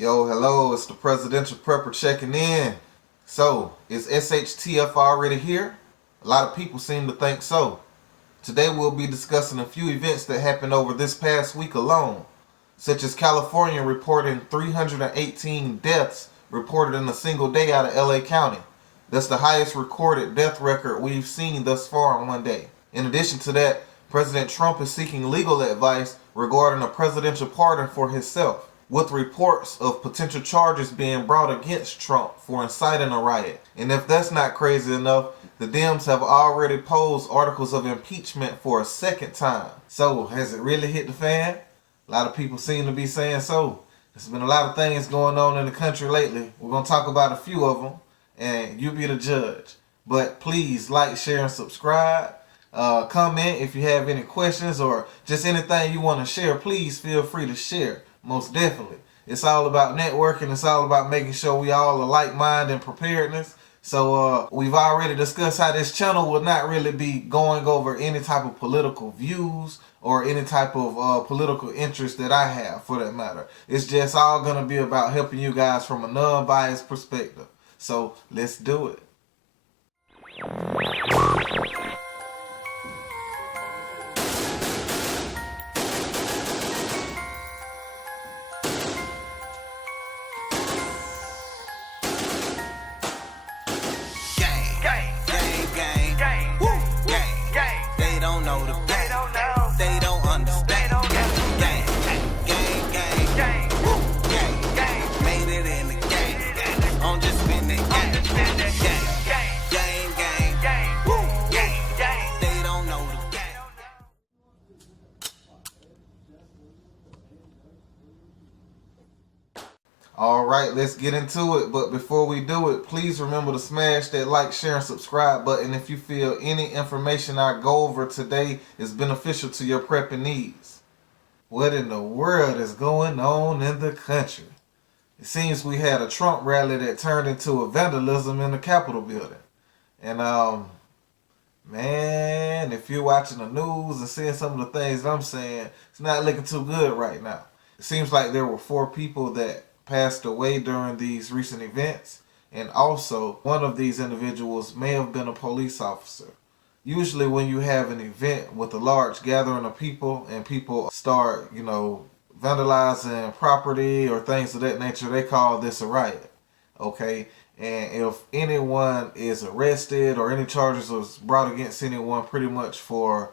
Yo, hello, it's the Presidential Prepper checking in. So, is SHTF already here? A lot of people seem to think so. Today we'll be discussing a few events that happened over this past week alone, such as California reporting 318 deaths reported in a single day out of LA County. That's the highest recorded death record we've seen thus far in one day. In addition to that, President Trump is seeking legal advice regarding a presidential pardon for himself, with reports of potential charges being brought against Trump for inciting a riot. And if that's not crazy enough, the Dems have already posed articles of impeachment for a second time. So, has it really hit the fan? A lot of people seem to be saying so. There's been a lot of things going on in the country lately. We're going to talk about a few of them, and you be the judge. But please like, share, and subscribe. Comment if you have any questions or just anything you want to share. Please feel free to share. Most definitely. It's all about networking. It's all about making sure we all are like-minded and preparedness. So we've already discussed how this channel will not really be going over any type of political views or any type of political interest that I have, for that matter. It's just all going to be about helping you guys from a non-biased perspective. So let's do it. Alright, let's get into it. But before we do it, please remember to smash that like, share, and subscribe button if you feel any information I go over today is beneficial to your prepping needs. What in the world is going on in the country? It seems we had a Trump rally that turned into a vandalism in the Capitol building. And man, if you're watching the news and seeing some of the things I'm saying, it's not looking too good right now. It seems like there were 4 people that passed away during these recent events, and also one of these individuals may have been a police officer. Usually when you have an event with a large gathering of people and people start, vandalizing property or things of that nature, they call this a riot. Okay? And if anyone is arrested or any charges was brought against anyone pretty much for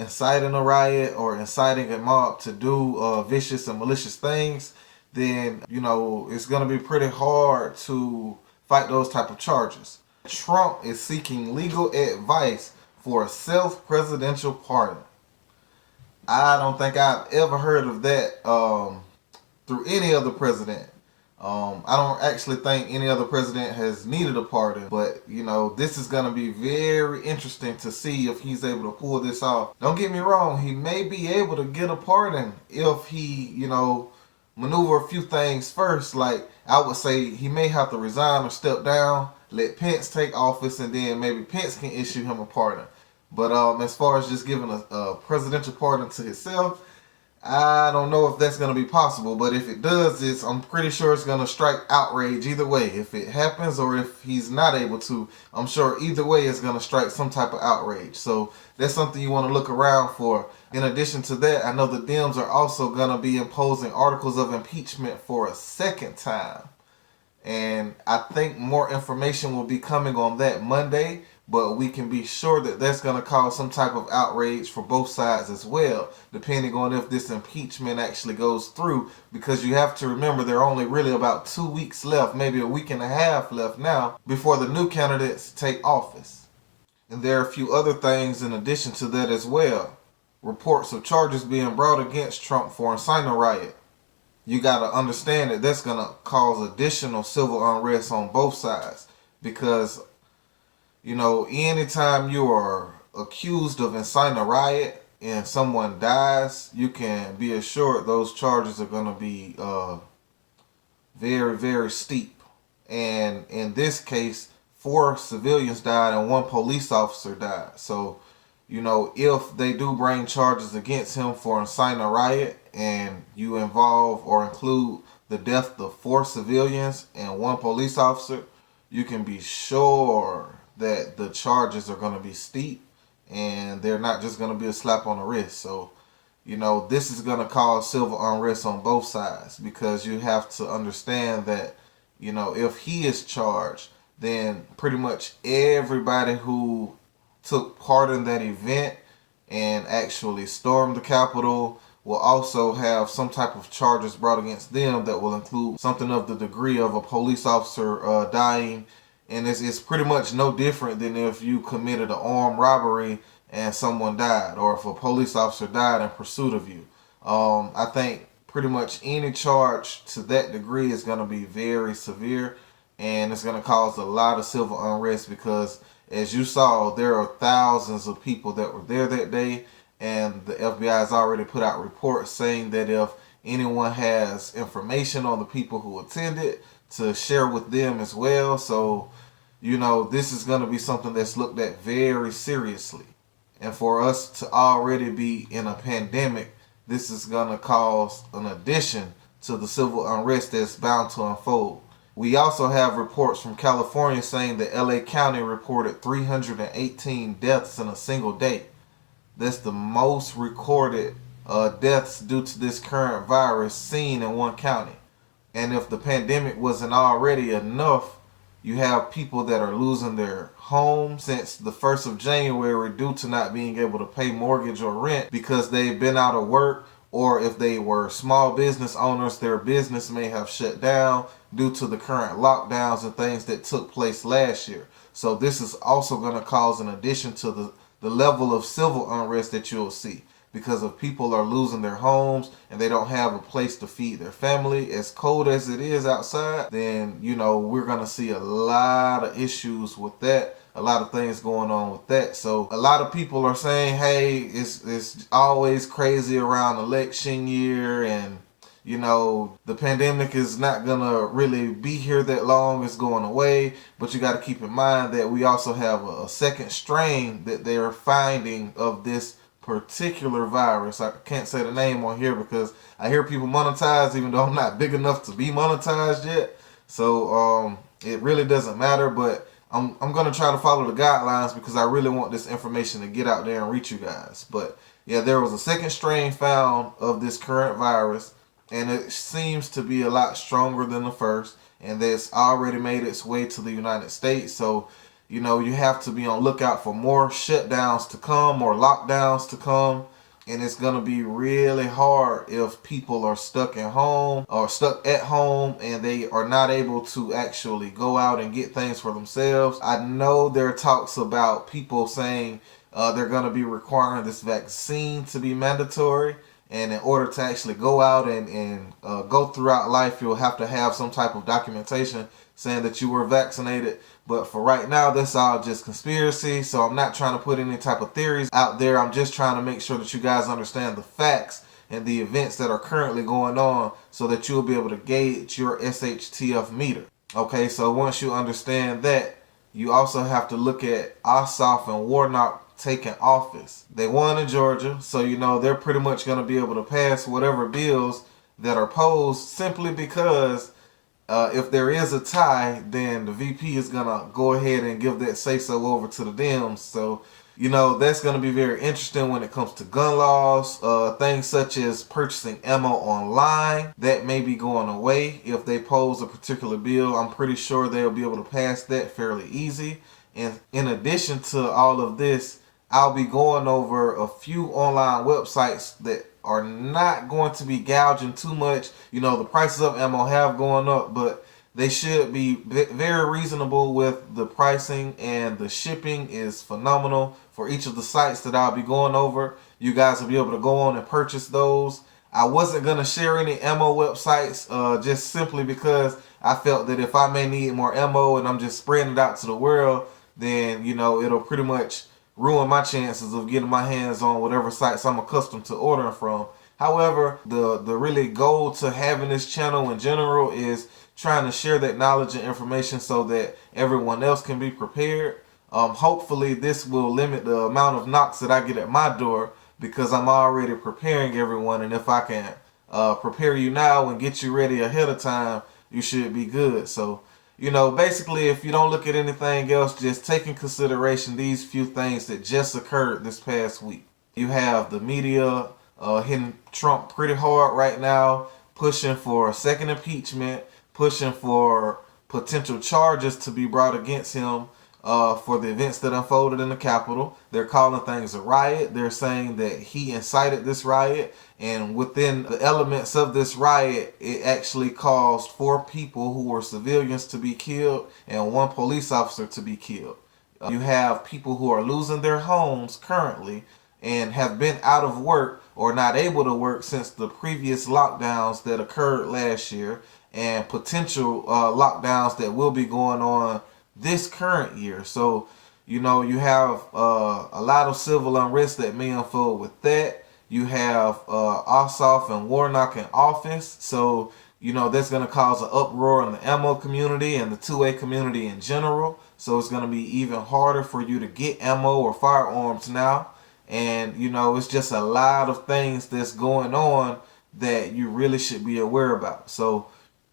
inciting a riot or inciting a mob to do vicious and malicious things, then, it's going to be pretty hard to fight those type of charges. Trump is seeking legal advice for a self-presidential pardon. I don't think I've ever heard of that through any other president. I don't actually think any other president has needed a pardon, but, this is going to be very interesting to see if he's able to pull this off. Don't get me wrong, he may be able to get a pardon if he, maneuver a few things first. Like, I would say he may have to resign or step down, let Pence take office, and then maybe Pence can issue him a pardon. But as far as just giving a presidential pardon to himself, I don't know if that's going to be possible. But if it does, I'm pretty sure it's going to strike outrage either way. If it happens or if he's not able to, I'm sure either way it's going to strike some type of outrage. So that's something you want to look around for. In addition to that, I know the Dems are also going to be imposing articles of impeachment for a second time. And I think more information will be coming on that Monday, but we can be sure that that's going to cause some type of outrage for both sides as well, depending on if this impeachment actually goes through, because you have to remember there are only really about 2 weeks left, maybe a week and a half left now, before the new candidates take office. And there are a few other things in addition to that as well. Reports of charges being brought against Trump for inciting a riot. You got to understand that that's going to cause additional civil unrest on both sides, because anytime you are accused of inciting a riot and someone dies, you can be assured those charges are going to be very, very steep. And in this case, 4 civilians died and 1 police officer died. So, if they do bring charges against him for inciting a riot and you involve or include the death of 4 civilians and 1 police officer, you can be sure that the charges are going to be steep and they're not just going to be a slap on the wrist. So, this is going to cause civil unrest on both sides, because you have to understand that, if he is charged, then pretty much everybody who took part in that event and actually stormed the Capitol will also have some type of charges brought against them that will include something of the degree of a police officer dying. And it's pretty much no different than if you committed an armed robbery and someone died, or if a police officer died in pursuit of you. I think pretty much any charge to that degree is going to be very severe, and it's going to cause a lot of civil unrest, because as you saw, there are thousands of people that were there that day, and the FBI has already put out reports saying that if anyone has information on the people who attended, to share with them as well. So, this is going to be something that's looked at very seriously. And for us to already be in a pandemic, this is going to cause an addition to the civil unrest that's bound to unfold. We also have reports from California saying that LA County reported 318 deaths in a single day. That's the most recorded deaths due to this current virus seen in one county. And if the pandemic wasn't already enough, you have people that are losing their homes since the 1st of January due to not being able to pay mortgage or rent because they've been out of work, or if they were small business owners, their business may have shut down due to the current lockdowns and things that took place last year. So this is also going to cause an addition to the level of civil unrest that you'll see, because if people are losing their homes and they don't have a place to feed their family, as cold as it is outside, then, we're going to see a lot of issues with that, a lot of things going on with that. So a lot of people are saying, hey, it's always crazy around election year, and, the pandemic is not going to really be here that long. It's going away. But you got to keep in mind that we also have a second strain that they're finding of this particular virus. I can't say the name on here because I hear people monetize even though I'm not big enough to be monetized yet. So it really doesn't matter, but I'm going to try to follow the guidelines because I really want this information to get out there and reach you guys. But yeah, there was a second strain found of this current virus, and it seems to be a lot stronger than the first, and that's already made its way to the United States. So you have to be on lookout for more shutdowns to come, more lockdowns to come. And it's going to be really hard if people are stuck at home and they are not able to actually go out and get things for themselves. I know there are talks about people saying they're going to be requiring this vaccine to be mandatory. And in order to actually go out and go throughout life, you'll have to have some type of documentation saying that you were vaccinated. But for right now, that's all just conspiracy. So I'm not trying to put any type of theories out there. I'm just trying to make sure that you guys understand the facts and the events that are currently going on so that you'll be able to gauge your SHTF meter. Okay, so once you understand that, you also have to look at Ossoff and Warnock taking office. They won in Georgia, so they're pretty much going to be able to pass whatever bills that are posed, simply because if there is a tie, then the VP is going to go ahead and give that say-so over to the Dems. So, that's going to be very interesting when it comes to gun laws. Things such as purchasing ammo online, that may be going away if they pose a particular bill. I'm pretty sure they'll be able to pass that fairly easy. And in addition to all of this, I'll be going over a few online websites that are not going to be gouging too much. The prices of ammo have gone up, but they should be very reasonable with the pricing, and the shipping is phenomenal for each of the sites that I'll be going over. You guys will be able to go on and purchase those. I wasn't going to share any ammo websites just simply because I felt that if I may need more ammo and I'm just spreading it out to the world, then, it'll pretty much ruin my chances of getting my hands on whatever sites I'm accustomed to ordering from. However, the really goal to having this channel in general is trying to share that knowledge and information so that everyone else can be prepared. Hopefully this will limit the amount of knocks that I get at my door because I'm already preparing everyone, and if I can prepare you now and get you ready ahead of time, you should be good. So, basically, if you don't look at anything else, just take in consideration these few things that just occurred this past week. You have the media hitting Trump pretty hard right now, pushing for a second impeachment, pushing for potential charges to be brought against him for the events that unfolded in the Capitol. They're calling things a riot. They're saying that he incited this riot, and within the elements of this riot, it actually caused 4 people who were civilians to be killed and 1 police officer to be killed. You have people who are losing their homes currently and have been out of work or not able to work since the previous lockdowns that occurred last year, and potential lockdowns that will be going on this current year. So, you have a lot of civil unrest that may unfold with that. You have Ossoff and Warnock in office. So, that's going to cause an uproar in the ammo community and the 2A community in general. So it's going to be even harder for you to get ammo or firearms now. And, it's just a lot of things that's going on that you really should be aware about. So,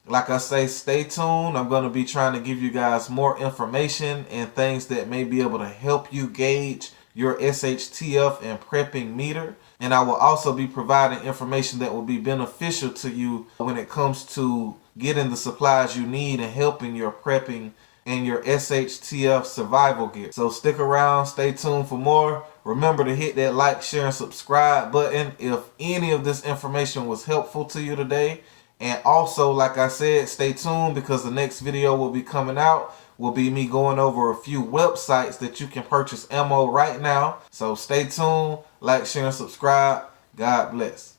like I say, stay tuned. I'm going to be trying to give you guys more information and things that may be able to help you gauge your SHTF and prepping meter. And I will also be providing information that will be beneficial to you when it comes to getting the supplies you need and helping your prepping and your SHTF survival gear. So stick around, stay tuned for more. Remember to hit that like, share, and subscribe button if any of this information was helpful to you today. And also, like I said, stay tuned because the next video will be coming out. Will be me going over a few websites that you can purchase ammo right now. So stay tuned, like, share, and subscribe. God bless.